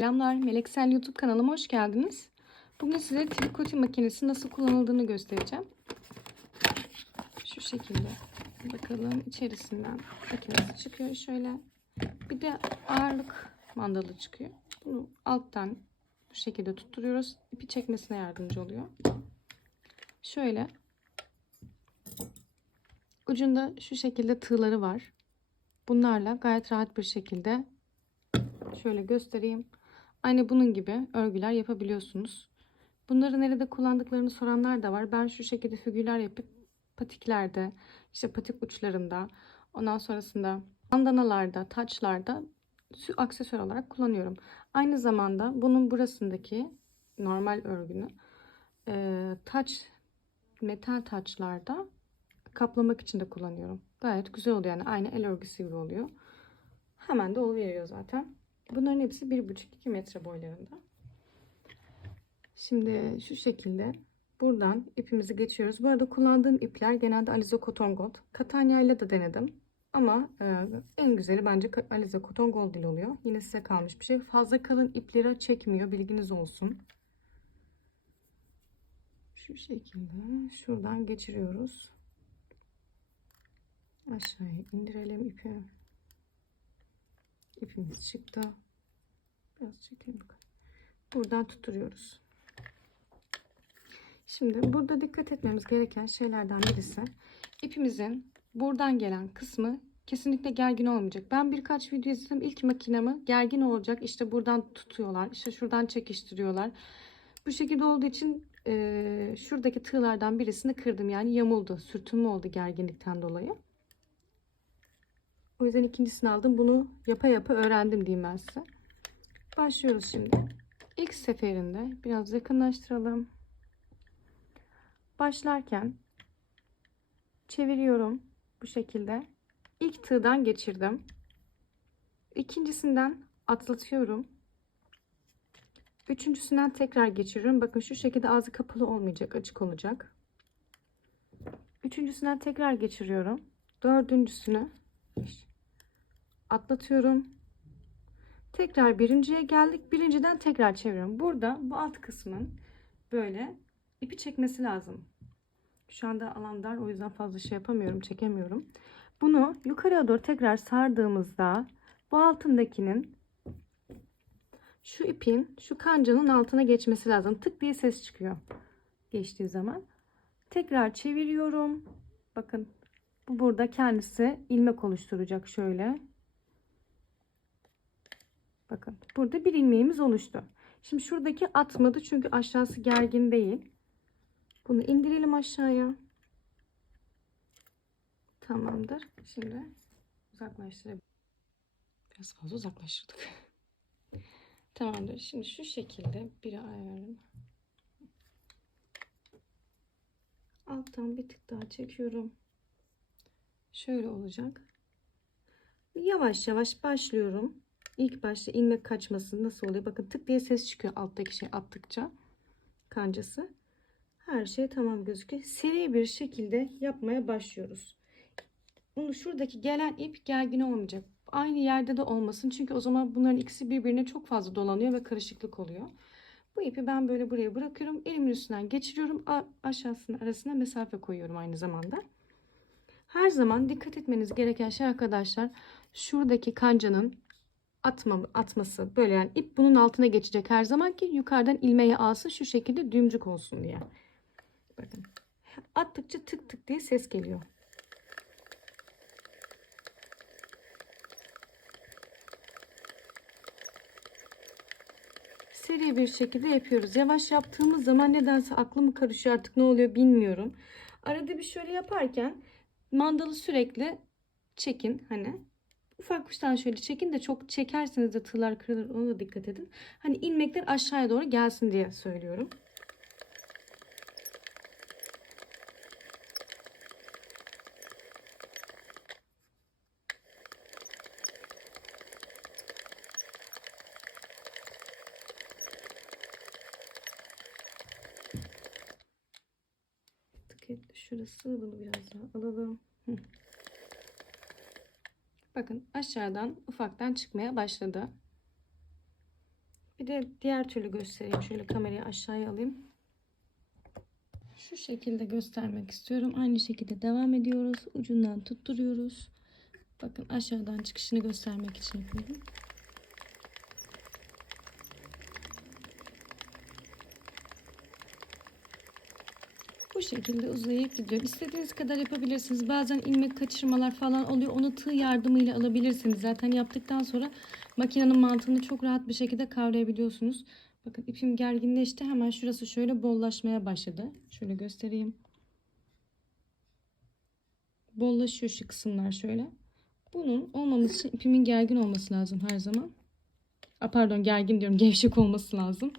Selamlar, Meleksel YouTube kanalıma hoş geldiniz. Bugün size trikoti makinesi nasıl kullanıldığını göstereceğim. Şu şekilde. Bakalım içerisinden makinesi çıkıyor şöyle. Bir de ağırlık mandalı çıkıyor. Bunu alttan bu şekilde tutturuyoruz. İpi çekmesine yardımcı oluyor. Şöyle. Ucunda şu şekilde tığları var. Bunlarla gayet rahat bir şekilde şöyle göstereyim. Aynı bunun gibi örgüler yapabiliyorsunuz. Bunları nerede kullandıklarını soranlar da var. Ben şu şekilde figürler yapıp patiklerde, işte patik uçlarında, ondan sonrasında bandanalarda, taçlarda aksesuar olarak kullanıyorum. Aynı zamanda bunun burasındaki normal örgünü e, taç, metal taçlarda kaplamak için de kullanıyorum. Gayet güzel oluyor yani aynı el örgüsü gibi oluyor. Hemen de oluveriyor zaten. Bunların hepsi 1,5-2 metre boylarında. Şimdi şu şekilde buradan ipimizi geçiyoruz. Bu arada kullandığım ipler genelde Alize Cotton Gold. Katanya ile de denedim. Ama e, en güzeli bence Alize Cotton Gold ile oluyor. Yine size kalmış bir şey. Fazla kalın ipleri çekmiyor. Bilginiz olsun. Şu şekilde şuradan geçiriyoruz. Aşağıya indirelim ipi. İpimiz çıktı. Biraz çekelim bakalım. Buradan tutturuyoruz. Şimdi burada dikkat etmemiz gereken şeylerden birisi ipimizin buradan gelen kısmı kesinlikle gergin olmayacak. Ben birkaç video izledim. İlk makinemi gergin olacak. İşte buradan tutuyorlar. İşte şuradan çekiştiriyorlar. Bu şekilde olduğu için e, şuradaki tığlardan birisini kırdım. Yani yamuldu. Sürtünme oldu gerginlikten dolayı. O yüzden ikincisini aldım. Bunu yapa yapa öğrendim diyeyim ben size. Başlıyoruz şimdi. İlk seferinde biraz yakınlaştıralım. Başlarken çeviriyorum bu şekilde. İlk tığdan geçirdim. İkincisinden atlatıyorum. Üçüncüsünden tekrar geçiriyorum. Bakın şu şekilde ağzı kapalı olmayacak, açık olacak. Üçüncüsünden tekrar geçiriyorum. Dördüncüsünü atlatıyorum. Tekrar birinciye geldik. Birinciden tekrar çeviriyorum. Burada bu alt kısmın böyle ipi çekmesi lazım. Şu anda alan dar o yüzden fazla şey yapamıyorum, çekemiyorum. Bunu yukarıya doğru tekrar sardığımızda bu altındakinin şu ipin şu kancanın altına geçmesi lazım. Tık diye ses çıkıyor. Geçtiği zaman. Tekrar çeviriyorum. Bakın bu burada kendisi ilmek oluşturacak şöyle. Bakın burada bir ilmeğimiz oluştu. Şimdi şuradaki atmadı çünkü aşağısı gergin değil. Bunu indirelim aşağıya. Tamamdır. Şimdi uzaklaştırabilirim. Biraz fazla uzaklaştırdık. Tamamdır. Şimdi şu şekilde bir ayarım. Alttan bir tık daha çekiyorum. Şöyle olacak. Yavaş yavaş başlıyorum. İlk başta ilmek kaçması nasıl oluyor? Bakın tık diye ses çıkıyor alttaki şey attıkça. Kancası. Her şey tamam gözüküyor. Seri bir şekilde yapmaya başlıyoruz. Bunu şuradaki gelen ip gergin olmayacak. Aynı yerde de olmasın. Çünkü o zaman bunların ikisi birbirine çok fazla dolanıyor ve karışıklık oluyor. Bu ipi ben böyle buraya bırakıyorum. Elimin üstünden geçiriyorum. Aşağısına arasına mesafe koyuyorum aynı zamanda. Her zaman dikkat etmeniz gereken şey arkadaşlar şuradaki kancanın atma, atması böyle yani ip bunun altına geçecek her zaman ki yukarıdan ilmeği alsın şu şekilde dümcük olsun diye. Bakın attıkça tık tık diye ses geliyor. Seri bir şekilde yapıyoruz. Yavaş yaptığımız zaman nedense aklımı karışıyor artık ne oluyor bilmiyorum. Arada bir şöyle yaparken mandalı sürekli çekin hani ufak tane şöyle çekin de çok çekerseniz de tığlar kırılır ona da dikkat edin. Hani ilmekler aşağıya doğru gelsin diye söylüyorum. Şurası bunu biraz daha alalım. Hı. Bakın aşağıdan ufaktan çıkmaya başladı. Bir de diğer türlü göstereyim. Şöyle kamerayı aşağıya alayım. Şu şekilde göstermek istiyorum. Aynı şekilde devam ediyoruz. Ucundan tutturuyoruz. Bakın aşağıdan çıkışını göstermek için yapıyorum. Şekilde uzayıp gidiyor. İstediğiniz kadar yapabilirsiniz. Bazen ilmek kaçırmalar falan oluyor. Onu tığ yardımıyla alabilirsiniz. Zaten yaptıktan sonra makinenin mantığını çok rahat bir şekilde kavrayabiliyorsunuz. Bakın ipim gerginleşti. Hemen şurası şöyle bollaşmaya başladı. Şöyle göstereyim. Bollaşıyor şu kısımlar şöyle. Bunun olmaması için ipimin gergin olması lazım her zaman. A, pardon gergin diyorum. Gevşek olması lazım.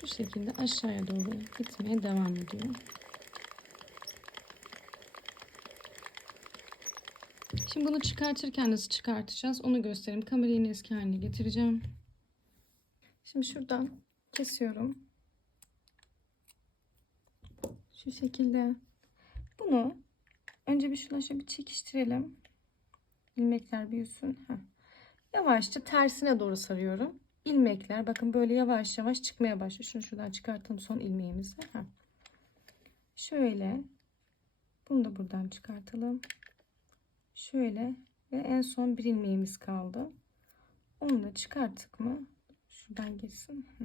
Şu şekilde aşağıya doğru gitmeye devam ediyor. Şimdi bunu çıkartırken nasıl çıkartacağız onu göstereyim. Kamerayı eski haline getireceğim. Şimdi şuradan kesiyorum. Şu şekilde. Bunu önce bir şöyle bir çekiştirelim. İlmekler büyüsün. Heh. Yavaşça tersine doğru sarıyorum. İlmekler bakın böyle yavaş yavaş çıkmaya başlıyor. Şunu şuradan çıkartalım son ilmeğimizi. Heh. Şöyle. Bunu da buradan çıkartalım. Şöyle ve en son bir ilmeğimiz kaldı. Onu da çıkarttık mı? Şuradan geçsin. Hı.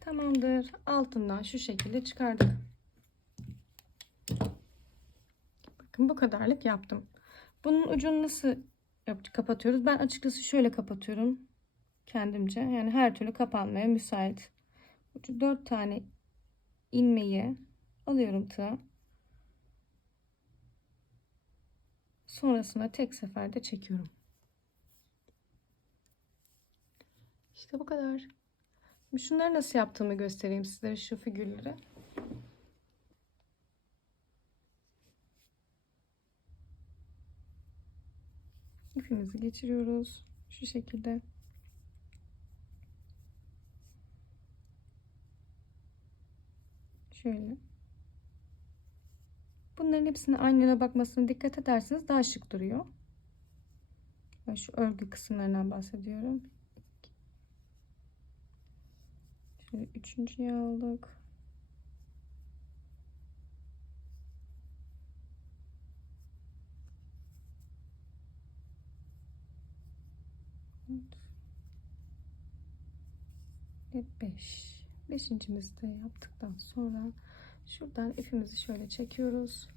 Tamamdır. Altından şu şekilde çıkardık. Bakın bu kadarlık yaptım. Bunun ucunu nasıl kapatıyoruz? Ben açıkçası şöyle kapatıyorum. Kendimce. Yani her türlü kapanmaya müsait. Ucu 4 tane ilmeği alıyorum tığa. Sonrasında tek seferde çekiyorum. İşte bu kadar. Şunları nasıl yaptığımı göstereyim sizlere şu figürleri. İpimizi geçiriyoruz. Şu şekilde. Şöyle. Bunların hepsine aynı yana bakmasına dikkat ederseniz daha şık duruyor. Ben şu örgü kısımlarından bahsediyorum. Şöyle üçüncüyü aldık. Ve beş. Beşincimizi de yaptıktan sonra şuradan ipimizi şöyle çekiyoruz.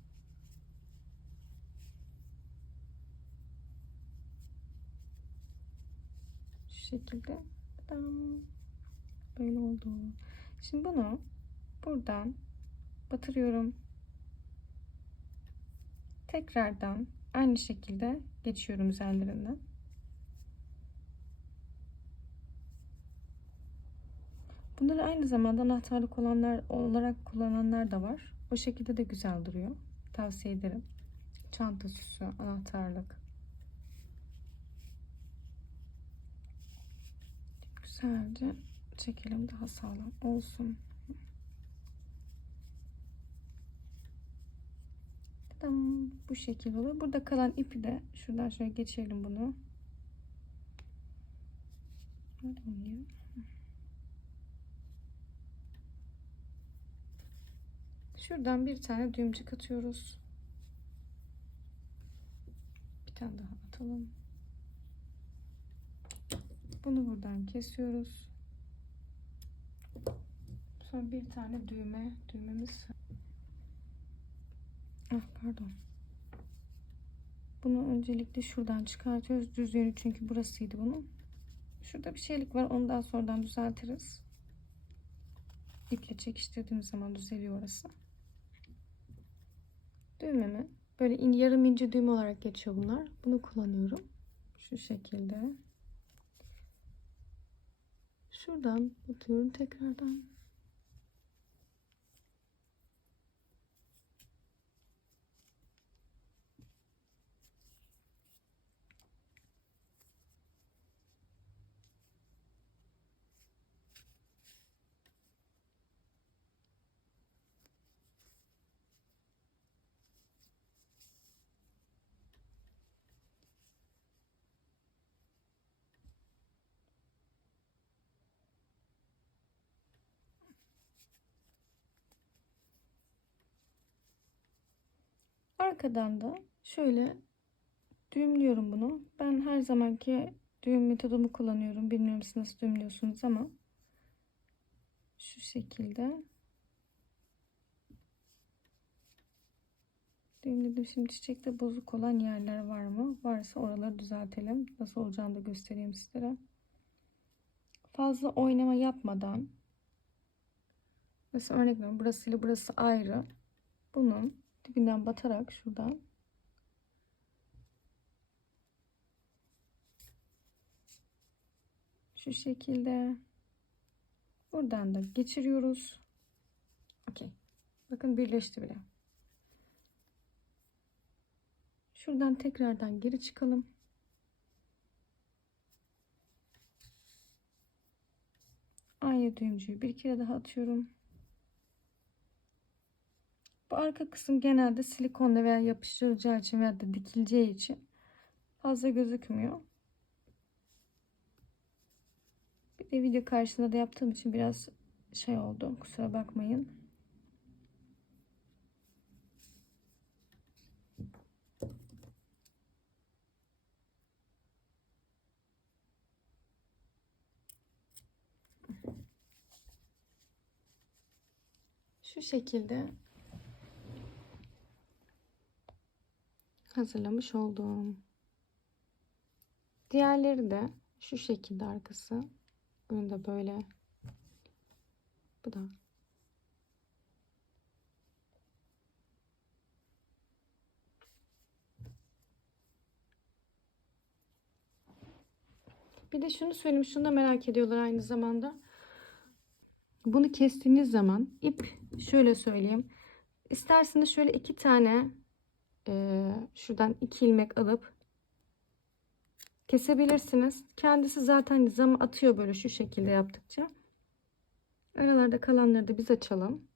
Şu şekilde. Böyle oldu. Şimdi bunu buradan batırıyorum. Tekrardan aynı şekilde geçiyorum üzerlerinden. Bunları aynı zamanda anahtarlık olanlar olarak kullananlar da var. O şekilde de güzel duruyor. Tavsiye ederim. Çanta süsü, anahtarlık. Güzelce çekelim daha sağlam olsun. Tamam bu şekilde oluyor. Burada kalan ipi de şuradan şöyle geçelim bunu. Şuradan bir tane düğümcük atıyoruz. Bir tane daha atalım. Bunu buradan kesiyoruz. Sonra bir tane düğme, düğmemiz. Ah pardon. Bunu öncelikle şuradan çıkartıyoruz. Düz yönü çünkü burasıydı bunun. Şurada bir şeylik var. Onu daha sonradan düzeltiriz. İple çekiştirdiğimiz zaman düzeliyor orası. Düğmemi böyle in, yarım ince düğme olarak geçiyor bunlar. Bunu kullanıyorum. Şu şekilde. Şuradan batıyorum tekrardan. Arkadan da şöyle düğümlüyorum bunu. Ben her zamanki düğüm metodumu kullanıyorum. Bilmiyorum siz nasıl düğümlüyorsunuz ama şu şekilde düğümledim. Şimdi çiçekte bozuk olan yerler var mı? Varsa oraları düzeltelim. Nasıl olacağını da göstereyim sizlere. Fazla oynama yapmadan mesela örnek veriyorum burası ile burası ayrı. Bunun dibinden batarak şuradan şu şekilde buradan da geçiriyoruz. Okey. Bakın birleşti bile. Şuradan tekrardan geri çıkalım. Aynı düğümcüyü bir kere daha atıyorum. Bu arka kısım genelde silikonla veya yapıştırılacağı için veya da dikileceği için fazla gözükmüyor. Bir de video karşısında da yaptığım için biraz şey oldu. Kusura bakmayın. Şu şekilde hazırlamış oldum. Diğerleri de şu şekilde arkası. Önü de böyle. Bu da. Bir de şunu söyleyeyim. Şunu da merak ediyorlar aynı zamanda. Bunu kestiğiniz zaman ip şöyle söyleyeyim. İsterseniz şöyle iki tane e, şuradan iki ilmek alıp kesebilirsiniz. Kendisi zaten zam atıyor böyle şu şekilde yaptıkça. Aralarda kalanları da biz açalım.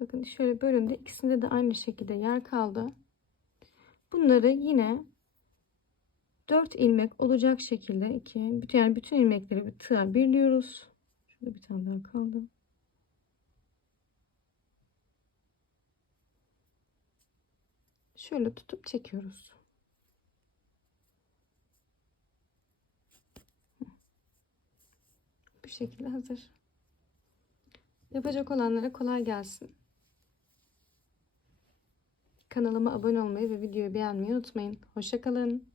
Bakın şöyle bölündü. İkisinde de aynı şekilde yer kaldı. Bunları yine 4 ilmek olacak şekilde iki bütün yani bütün ilmekleri bir tığa birliyoruz. Şurada bir tane daha kaldı. Şöyle tutup çekiyoruz. Bu şekilde hazır. Yapacak olanlara kolay gelsin. Kanalıma abone olmayı ve videoyu beğenmeyi unutmayın. Hoşçakalın.